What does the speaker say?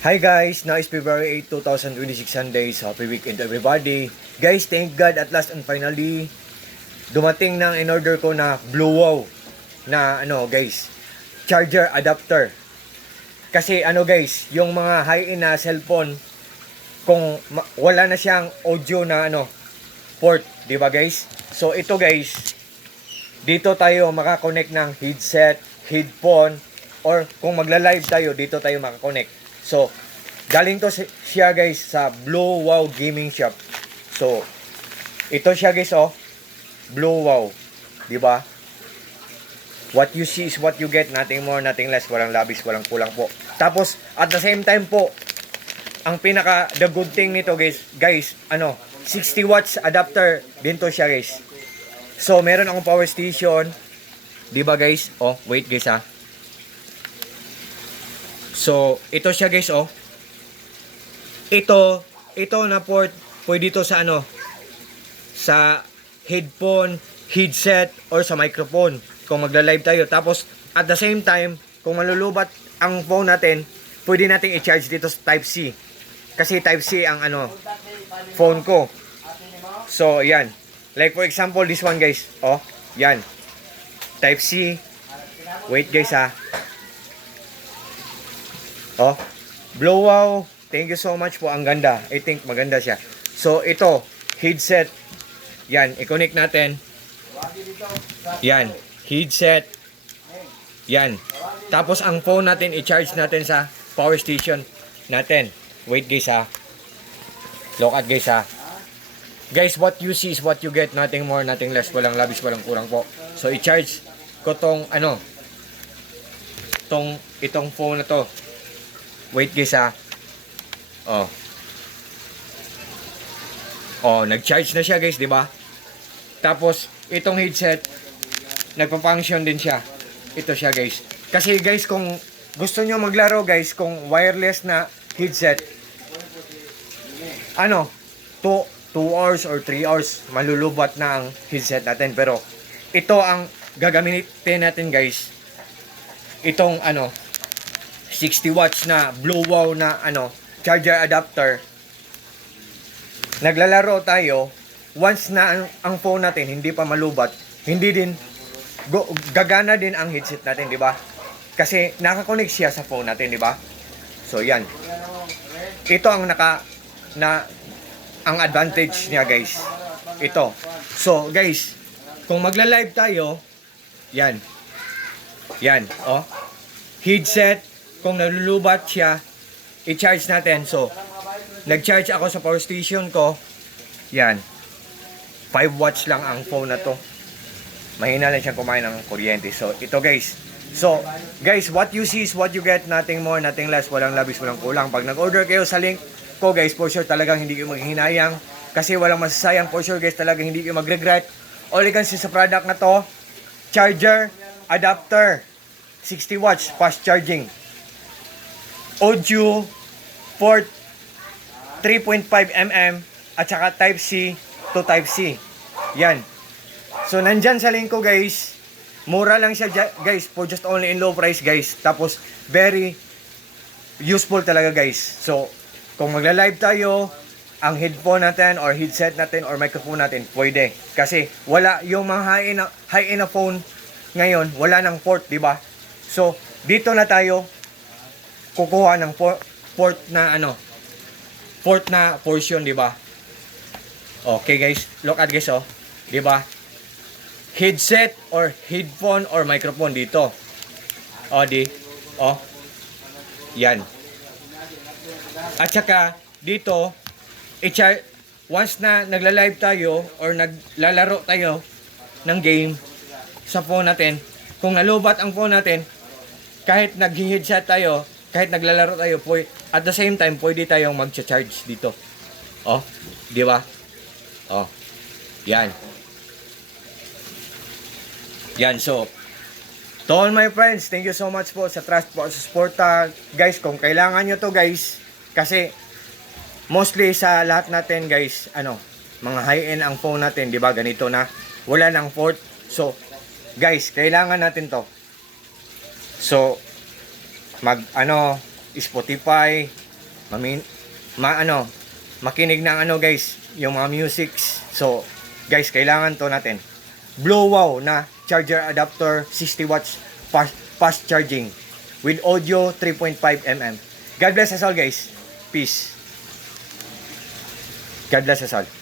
Hi guys, now is February 8, 2026 Sunday. So happy weekend to everybody. Guys, thank God at last and finally dumating ng in-order ko na Blue Wow na guys, charger adapter. Kasi guys, yung mga high-end na cellphone kung wala na siyang audio na port, 'di ba guys? So ito guys, dito tayo makakonect ng headset, headphone, or kung magla-live tayo, dito tayo makakonect. So, galing to siya guys sa Blue Wow Gaming Shop. So, ito siya guys Blue Wow, 'di ba? What you see is what you get, nothing more, nothing less, walang labis, walang kulang po. Tapos at the same time po, ang pinaka the good thing nito guys, 60 watts adapter din to siya guys. So, meron akong power station, 'di ba guys? Wait guys ha. So, ito siya guys Ito na port pwede to sa sa headphone, headset, or sa microphone kung magla-live tayo. Tapos at the same time, kung malulubat ang phone natin, pwede nating i-charge dito sa Type C. Kasi Type C ang phone ko. So, yan. Like for example, this one guys. Yan. Type C. Wait guys ha. Blue Wow. Thank you so much po. Ang ganda. I think maganda siya. So, ito. Headset. Yan. I-connect natin. Yan. Headset. Yan. Tapos, ang phone natin, i-charge natin sa power station natin. Wait guys ha. Look at guys ha. Guys, what you see is what you get. Nothing more, nothing less. Walang labis, walang kurang po. So, i-charge ko tong itong phone na to. Wait guys ha. Nag-charge na siya guys, 'di ba? Tapos itong headset nagpa-function din siya. Ito siya guys. Kasi guys, kung gusto niyo maglaro guys, kung wireless na headset, 2 hours or 3 hours malulubat na ang headset natin. Pero ito ang gagamitin natin guys. Itong 60 watts na Blue Wow na charger adapter. Naglalaro tayo, once na ang phone natin hindi pa malubat, hindi din gagana din ang headset natin, di ba? Kasi naka-connect siya sa phone natin, di ba? So yan. Ito ang ang advantage niya, guys. Ito. So, guys, kung magla-live tayo, yan. Yan, headset, kung nalulubat siya, i-charge natin. So, nag-charge ako sa power station ko. Yan. 5 watts lang ang phone na to. Mahina lang siyang kumain ng kuryente. So, ito guys. So, guys, what you see is what you get. Nothing more, nothing less. Walang labis, walang kulang. Pag nag-order kayo sa link ko, guys, for sure talagang hindi kayo maghihinayang. Kasi walang masasayang. For sure, guys, talagang hindi kayo mag-regret. All you can see sa product na to, charger, adapter, 60 watts, fast charging. Audio port 3.5mm at saka Type C to Type C. Yan. So, nandyan sa link ko guys. Mura lang siya guys, for just only in low price guys. Tapos, very useful talaga guys. So, kung magla-live tayo, ang headphone natin or headset natin or microphone natin, pwede. Kasi, wala yung mga high-end na phone ngayon, wala ng port, di ba? So, dito na tayo kukuha ng port na portion, di ba? Okay guys, look at guys, di ba? Headset or headphone or microphone dito. Yan. At saka dito, once na nagla-live tayo or naglalaro tayo ng game sa phone natin, kung nalubat ang phone natin, kahit nag-headset tayo, kahit naglalaro tayo, at the same time, pwede tayong mag-charge dito. Di ba? Yan. Yan, so, to all my friends, thank you so much po sa trust po, sa support. Guys, kung kailangan nyo to guys, kasi, mostly sa lahat natin guys, mga high-end ang phone natin, di ba? Ganito na, wala ng port. So, guys, kailangan natin to. So, Spotify, mamin, makinig ng guys, yung mga musics. So, guys, kailangan to natin. Blue Wow na charger adapter, 60 watts fast charging with audio 3.5 mm. God bless us all, guys. Peace. God bless us all.